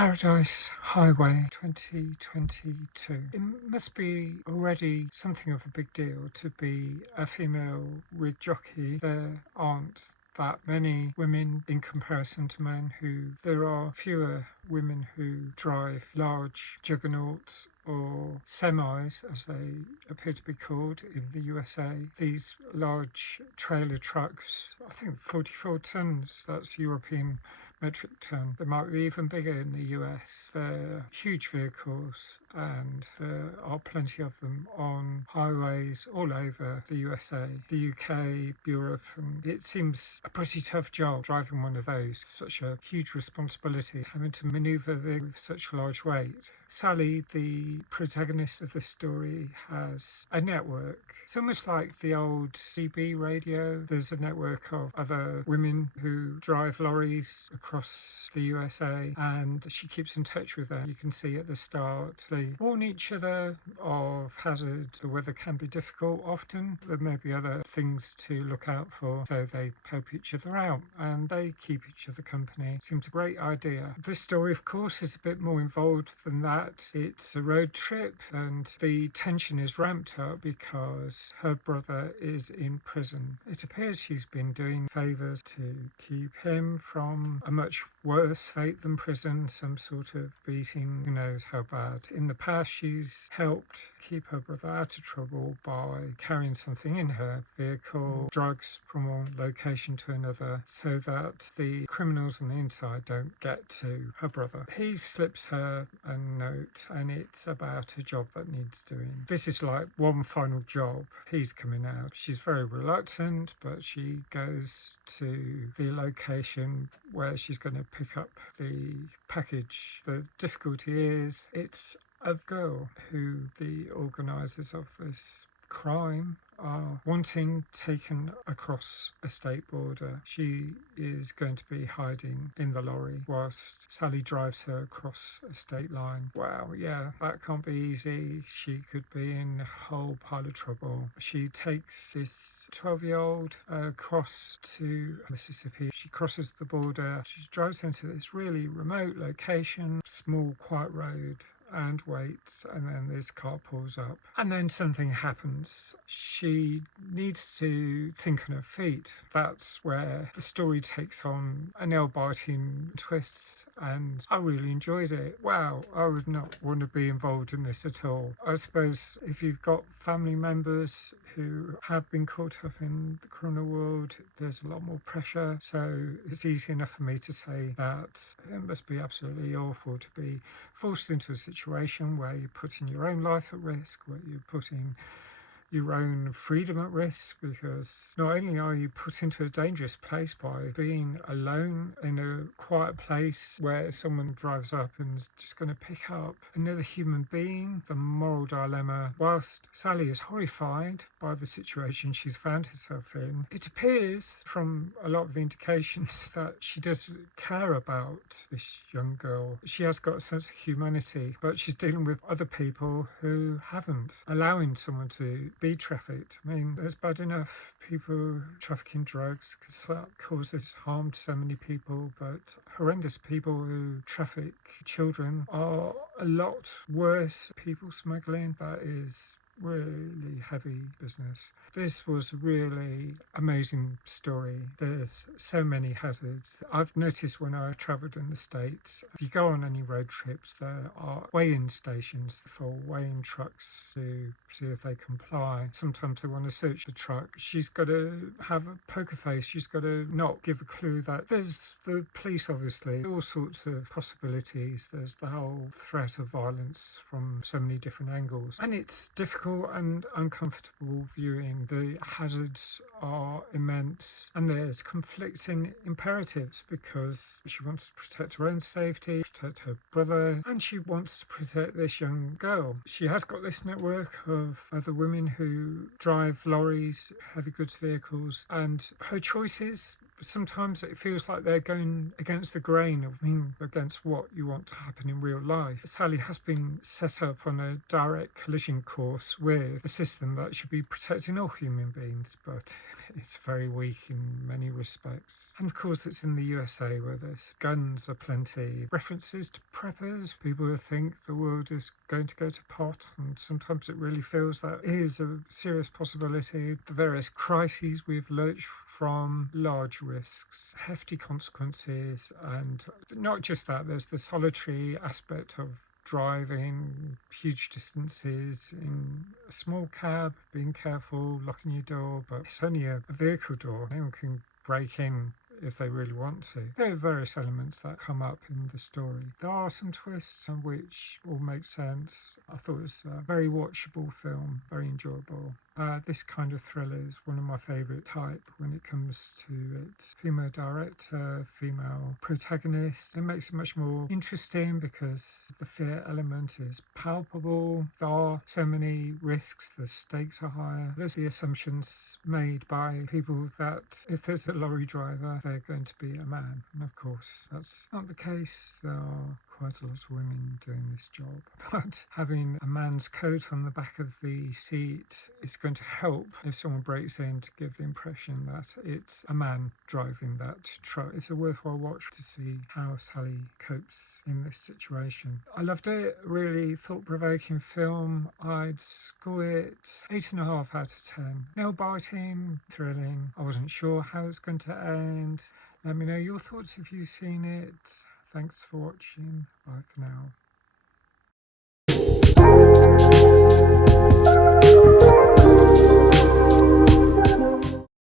Paradise Highway 2022. It must be already something of a big deal to be a female rig jockey. There aren't that many women in comparison to men. There are fewer women who drive large juggernauts or semis, as they appear to be called in the USA. These large trailer trucks, I think 44 tons, that's European metric ton. They might be even bigger in the US. They're huge vehicles, and there are plenty of them on highways all over the USA, the UK, Europe, and it seems a pretty tough job driving one of those. Such a huge responsibility, having to maneuver with such large weight. Sally, the protagonist of the story, has a network. It's almost like the old CB radio. There's a network of other women who drive lorries across the USA, and she keeps in touch with them. You can see at the start they warn each other of hazards. The weather can be difficult often. There may be other things to look out for, so they help each other out and they keep each other company. Seems a great idea. This story, of course, is a bit more involved than that. It's a road trip, and the tension is ramped up because her brother is in prison. It appears she's been doing favours to keep him from a much worse fate than prison, some sort of beating, who knows how bad. In the past, she's helped keep her brother out of trouble by carrying something in her vehicle, drugs from one location to another, so that the criminals on the inside don't get to her brother. He slips her a note, and it's about a job that needs doing. This is like one final job. He's coming out. She's very reluctant, but she goes to the location where she's going to pick up the package. The difficulty is it's a girl who the organisers of this crime are wanting taken across a state border. She is going to be hiding in the lorry whilst Sally drives her across a state line. Wow, yeah, that can't be easy. She could be in a whole pile of trouble. She takes this 12-year-old across to Mississippi. She crosses the border. She drives into this really remote location, small, quiet road, and waits, and then this car pulls up, and then something happens. She needs to think on her feet. That's where the story takes on a nail-biting twists, and I really enjoyed it. Wow, I would not want to be involved in this at all. I suppose if you've got family members who have been caught up in the criminal world, there's a lot more pressure, so it's easy enough for me to say that it must be absolutely awful to be forced into a situation where you're putting your own life at risk, where you're putting your own freedom at risk, because not only are you put into a dangerous place by being alone in a quiet place where someone drives up and is just going to pick up another human being, the moral dilemma. Whilst Sally is horrified by the situation she's found herself in, it appears from a lot of the indications that she does care about this young girl. She has got a sense of humanity, but she's dealing with other people who haven't, allowing someone to be trafficked. I mean, there's bad enough people trafficking drugs because that causes harm to so many people, but horrendous people who traffic children are a lot worse. People smuggling, that is really heavy business. This was a really amazing story. There's so many hazards. I've noticed when I've travelled in the States, if you go on any road trips, there are weigh-in stations for weighing trucks to see if they comply. Sometimes they want to search the truck. She's got to have a poker face. She's got to not give a clue that there's the police, obviously. All sorts of possibilities. There's the whole threat of violence from so many different angles. And it's difficult and uncomfortable viewing. The hazards are immense, and there's conflicting imperatives because she wants to protect her own safety, protect her brother, and she wants to protect this young girl. She has got this network of other women who drive lorries, heavy goods vehicles, and her choices But sometimes it feels like they're going against the grain of against what you want to happen in real life. Sally has been set up on a direct collision course with a system that should be protecting all human beings, but it's very weak in many respects. And of course, it's in the USA where there's guns aplenty, references to preppers, people who think the world is going to go to pot, and sometimes it really feels that is a serious possibility. The various crises we've lurched from, large risks, hefty consequences, and not just that, there's the solitary aspect of driving huge distances in a small cab, being careful, locking your door, but it's only a vehicle door. Anyone can break in if they really want to. There are various elements that come up in the story. There are some twists which all make sense. I thought it was a very watchable film, very enjoyable. This kind of thriller is one of my favourite type when it comes to its female director, female protagonist. It makes it much more interesting because the fear element is palpable. There are so many risks, the stakes are higher. There's the assumptions made by people that if there's a lorry driver, they're going to be a man. And of course, that's not the case. There are quite a lot of women doing this job. But having a man's coat on the back of the seat is going to help if someone breaks in, to give the impression that it's a man driving that truck. It's a worthwhile watch to see how Sally copes in this situation. I loved it. Really thought-provoking film. I'd score it 8.5 out of 10. Nail-biting, thrilling. I wasn't sure how it's going to end. Let me know your thoughts if you've seen it. Thanks for watching. Bye for now.